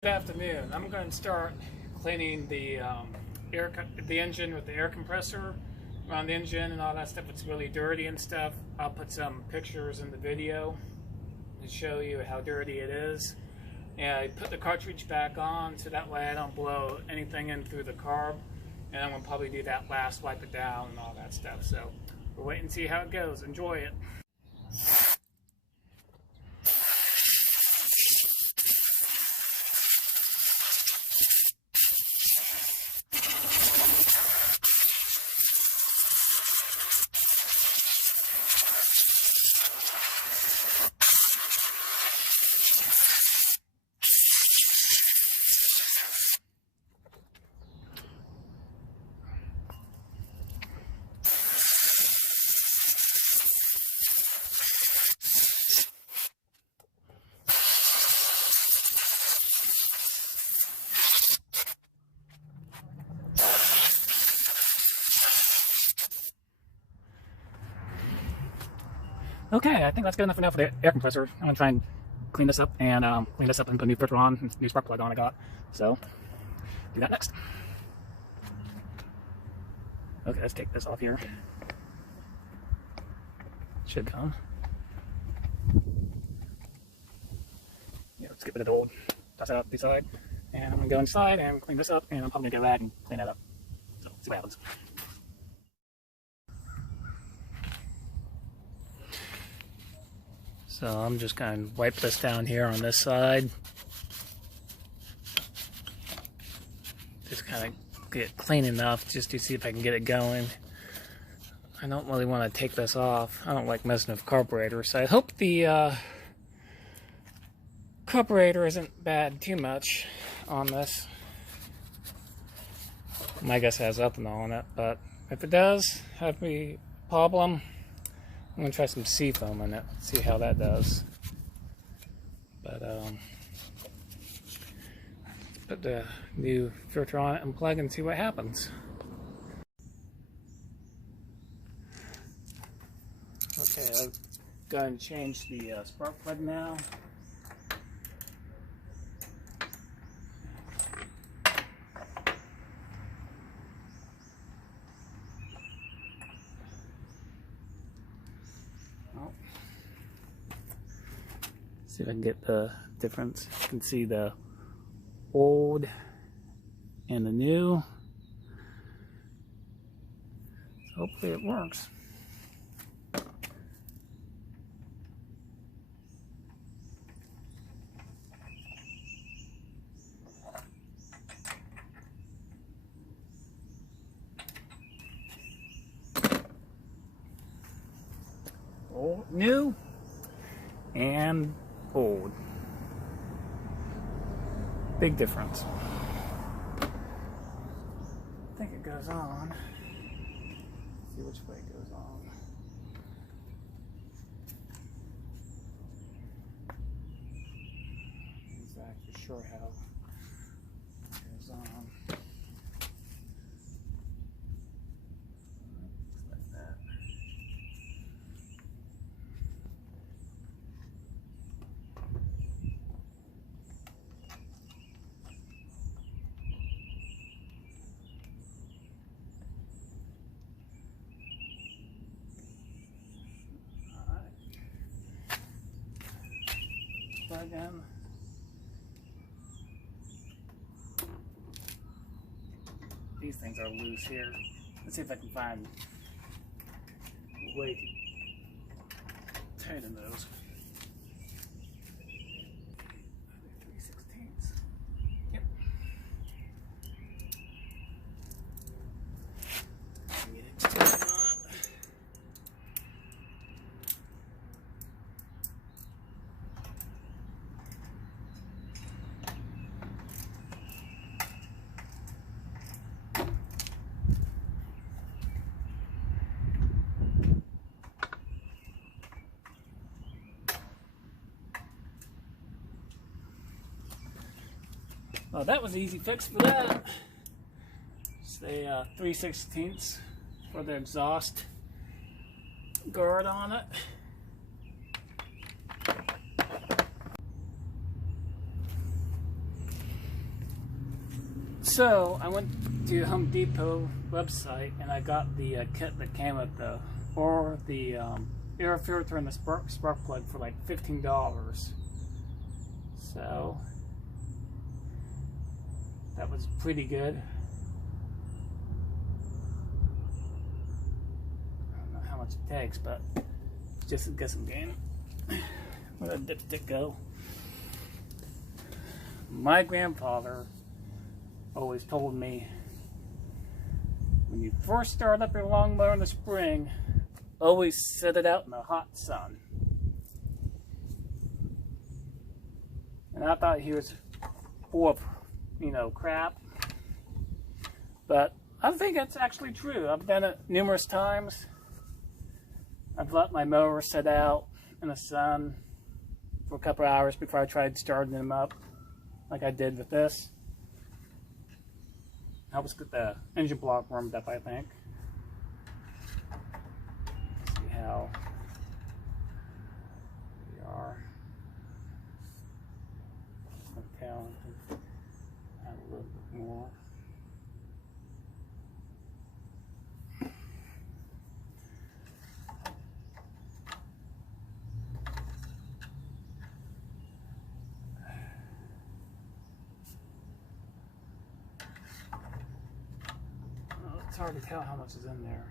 Good afternoon. I'm going to start cleaning the engine with the air compressor around the engine and all that stuff. It's really dirty and stuff. I'll put some pictures in the video to show you how dirty it is. And I put the cartridge back on so that way I don't blow anything in through the carb. And I'm going to probably do that last, wipe it down and all that stuff. So we'll wait and see how it goes. Enjoy it. Okay, I think that's good enough for now for the air compressor. I'm going to try and clean this up and put a new filter on, new spark plug on I got. So, do that next. Okay, let's take this off here. Should come. Yeah, let's get rid of the old. Toss it out the side. And I'm going to go inside and clean this up, and I'm probably going to go back and clean that up. So, see what happens. So I'm just going to wipe this down here on this side. Just kind of get it clean enough just to see if I can get it going. I don't really want to take this off. I don't like messing with carburetors. So I hope the carburetor isn't bad too much on this. My guess has ethanol in it, but if it does have a problem, I'm going to try some seafoam in it, see how that does. But, let's put the new filter on it and plug and see what happens. Okay, I'm going to change the spark plug now. See if I can get the difference. You can see the old and the new. So hopefully it works. Old, new, and old. Big difference. I think it goes on. Let's see which way it goes on. I'm not exactly sure how it goes on. Like that. Plug in. These things are loose here. Let's see if I can find a way to tighten those. 3/16. Yep. Get it tightened on. Well, that was an easy fix for that. It's a 3/16 for the exhaust guard on it. So I went to Home Depot website and I got the kit that came with the air filter and the spark plug for like $15. So that was pretty good. I don't know how much it takes, but just to get some game. Where did the dipstick go? My grandfather always told me, when you first start up your lawnmower in the spring, always set it out in the hot sun. And I thought he was full of, you know, crap. But I think it's actually true. I've done it numerous times. I've let my mower sit out in the sun for a couple hours before I tried starting them up, like I did with this. Helps get the engine block warmed up, I think. Let's see how we are. Okay, I'll add a little bit more. It's hard to tell how much is in there.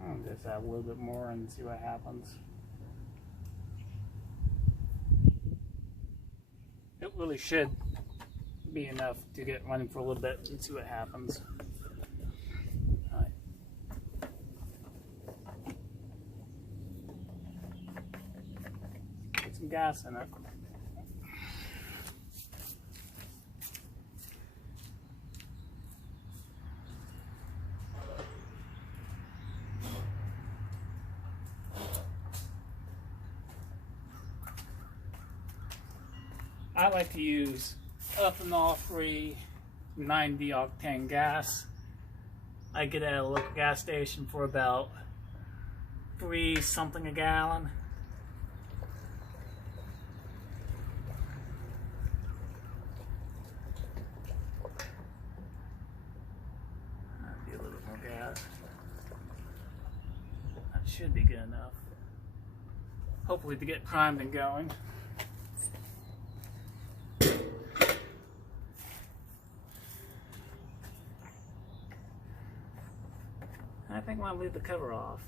I'll just add a little bit more and see what happens. It really should be enough to get running for a little bit and see what happens. All right. Put some gas in it. I like to use ethanol-free 90 octane gas. I get it at a local gas station for about $3 something a gallon. That'd be a little bit more gas. That should be good enough. Hopefully to get primed and going. I think I'm going to leave the cover off.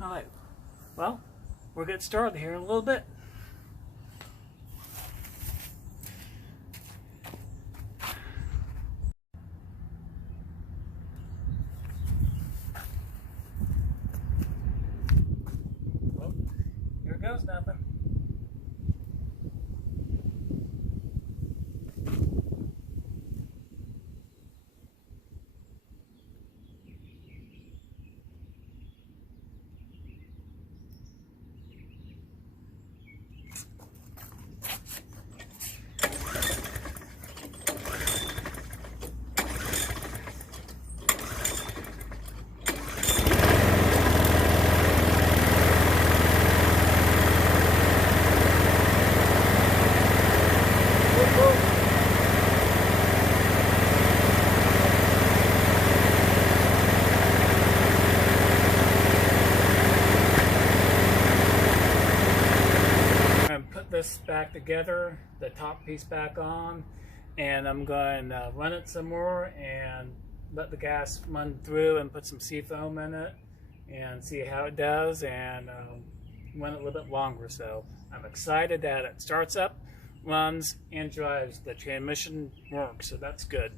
Alright, well, we'll get started here in a little bit. Well, here goes nothing. This back together, the top piece back on, and I'm going to run it some more and let the gas run through and put some seafoam in it and see how it does, and run it a little bit longer. So I'm excited that it starts up, runs, and drives. The transmission works, so that's good.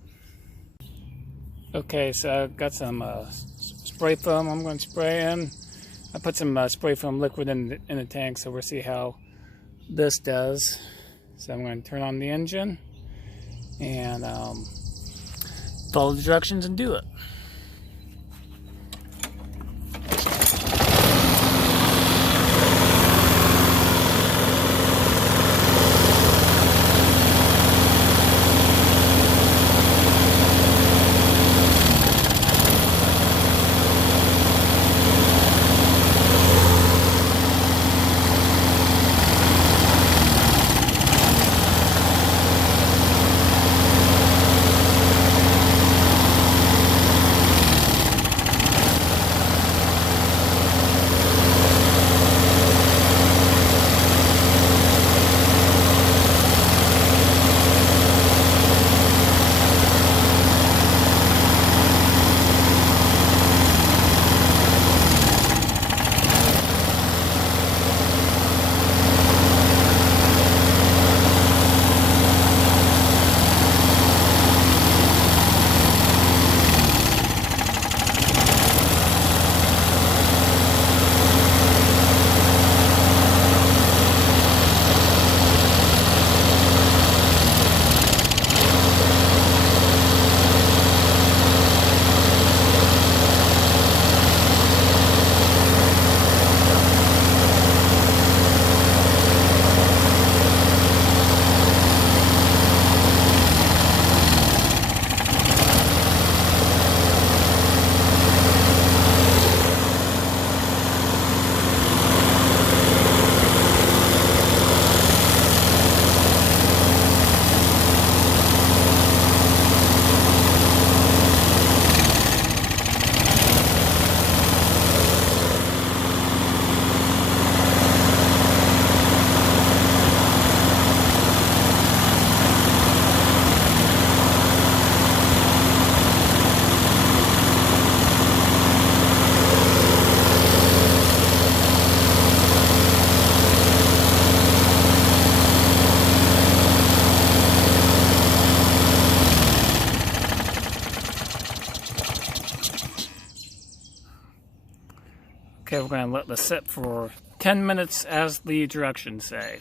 Okay, so I've got some spray foam I'm going to spray in. I put some spray foam liquid in the tank, so we'll see how this does. So I'm going to turn on the engine and follow the directions and do it. Okay, we're going to let this sit for 10 minutes as the directions say.